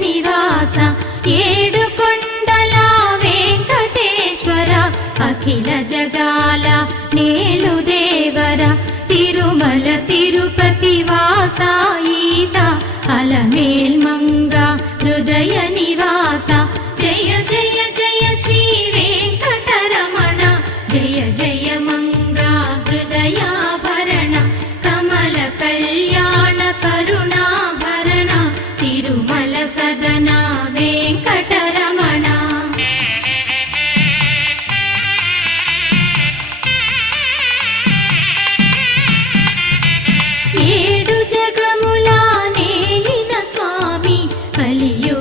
నివాస ఏడు కొండల వెంకటేశ్వర అఖిల జగాల నేలు దేవర తిరుమల తిరుపతి వాస ఈస అలమేల్ మంగ హృదయ నివాస జయ జయ జయ శ్రీ వెంకటరమణ జయ జయ మంగ హృదయాభరణ కమల కళ్యాణ కరుణాభరణ తిరుమల సదన వెంకటరమణ ఏడు జగముల నేలిన స్వామి కలియు